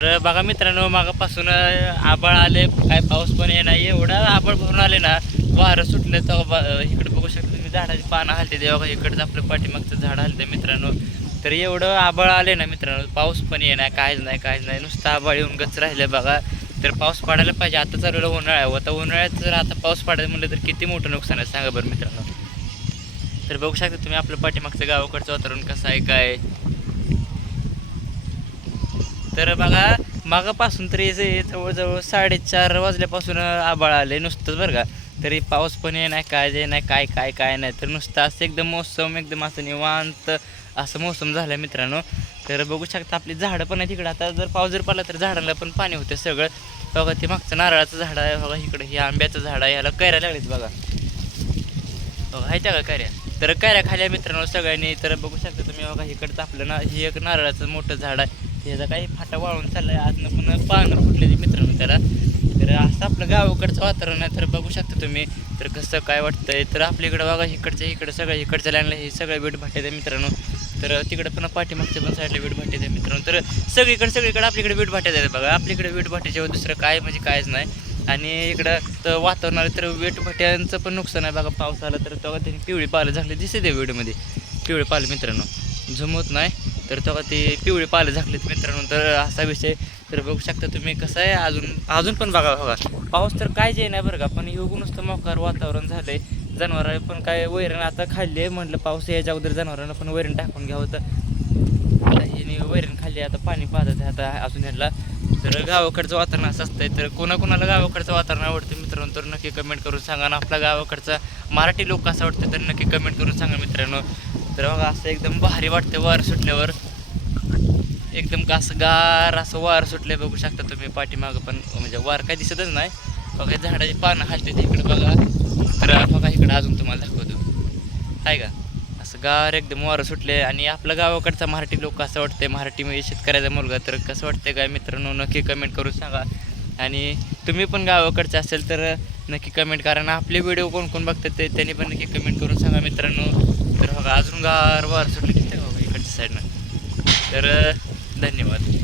तर बघा मित्रांनो मागापासून आबाळ आले काय पाऊस पण ये नाही एवढा आबाळ भरून आले ना वारं सुटले तर बा- इकडे बघू शकता तुम्ही झाडाची पानं हलते देवा इकडचं आपलं पाठीमागचं झाड हलते मित्रांनो. तर एवढं आबाळ आले ना मित्रांनो पाऊस पण ये नाही काहीच नाही काहीच नाही. नुसतं आबाळ येऊन गच राहिले बघा. तर पाऊस पडायला पाहिजे आता चालू उन्हाळा आहे. आता उन्हाळ्यात जर आता पाऊस पडायला म्हणलं तर किती मोठं नुकसान आहे सांगा बरं मित्रांनो. तर बघू शकता तुम्ही आपलं पाठीमागचं गावाकडचं वातावरण कसं आहे काय तर बघा मागापासून तरी जे जवळजवळ साडेचार वाजल्यापासून आबाळ आले नुसतंच बरं का. तरी पाऊस पण ये नाही काय जे नाही काय काय काय नाही. तर नुसतं असं एकदम मोसम एकदम असं निवांत असं मोसम झालं मित्रांनो. तर बघू शकता आपली झाडं पण आहे तिकडं आता जर पाऊस जर पडला तर झाडांना पण पाणी होतं सगळं. बघा ते मागचं नारळाचं झाड आहे. बघा इकडं हे आंब्याचं झाड आहे. ह्याला कैऱ्या लागलीत बघा. बघा आहे त्या का कैऱ्या? तर कैऱ्या खाल्या मित्रांनो सगळ्यांनी. तर बघू शकता तुम्ही बघा इकडचं आपलं ना हे एक नारळाचं मोठं झाड आहे. ह्याचा काही फाटा वाळून चाललाय. आतनं पण पानं फुटलेली मित्रांनो त्याला. तर असं आपलं गावाकडचं वातावरण आहे तर बघू शकता तुम्ही. तर कसं काय वाटतंय तर आपल्याकडं बघा इकडच्या इकडं सगळं इकडच्या लाईनला हे सगळं बीट भाट्यात आहे मित्रांनो. तर तिकडं पण पाठीमागच्या पण साईडला बीट भाट्यात आहे मित्रांनो. तर सगळीकडे सगळीकडे आपल्याकडे बीट भाट्यात आहे बघा. आपल्याकडे बीट भाट्याच्या दुसरं काय म्हणजे कायच नाही. आणि इकडं तर वातावरणाला तर वेट भाट्यांचं पण नुकसान आहे बघा. पाऊस आला तर तेव्हा त्यांनी पिवळी पालं झाली दिसते त्या व्हिडिओमध्ये पिवळे पालं मित्रांनो. झुमत नाही. तर तेव्हा ते पिवळे पाले झाकलेत मित्रांनो. तर असा विषय. तर बघू शकता तुम्ही कसं आहे. अजून अजून पण बघा बघा. पाऊस तर काय जे नाही बरं का पण येऊ नुसतं मोकार वातावरण झालंय. जनावर पण काय वैरण आता खाल्ली आहे. म्हटलं पाऊस यायच्या अगोदर जनावरांना पण वैरण टाकून घ्यावं तर हिने वैरण खाल्ली आता पाणी पाहत आहे आता अजून ह्याला तर गावाकडचं वातावरण असं असतंय. तर कोणाकोणाला गावाकडचं वातावरण आवडतं मित्रांनो तर नक्की कमेंट करून सांगा. आणि आपला गावाकडचा मराठी लोक कसं वाटतं तर नक्की कमेंट करून सांगा मित्रांनो. तर बघा असं एकदम भारी वाटतं वार सुटल्यावर. एकदम का असं गार असं वार सुटले बघू शकता तुम्ही पाठीमागं पण. म्हणजे वार काय दिसतच नाही. बघा झाडाची पानं हलते इकडे बघा. तर बघा इकडं अजून तुम्हाला दाखवतो. आहे का? असं गार एकदम वारं सुटले आणि आपल्या गावाकडचा मराठी लोक कसं वाटतंय मराठी म्हणजे शेतकऱ्याचा मुलगा. तर कसं वाटतंय काय मित्रांनो नक्की कमेंट करून सांगा. आणि तुम्ही पण गावाकडचे असेल तर नक्की कमेंट करा आणि आपले व्हिडिओ कोण कोण बघतात ते त्यांनी पण नक्की कमेंट करून सांगा मित्रांनो. तर बघा अजून गार वार सुटले किती बघा इकडच्या साईडनं तर धन्यवाद.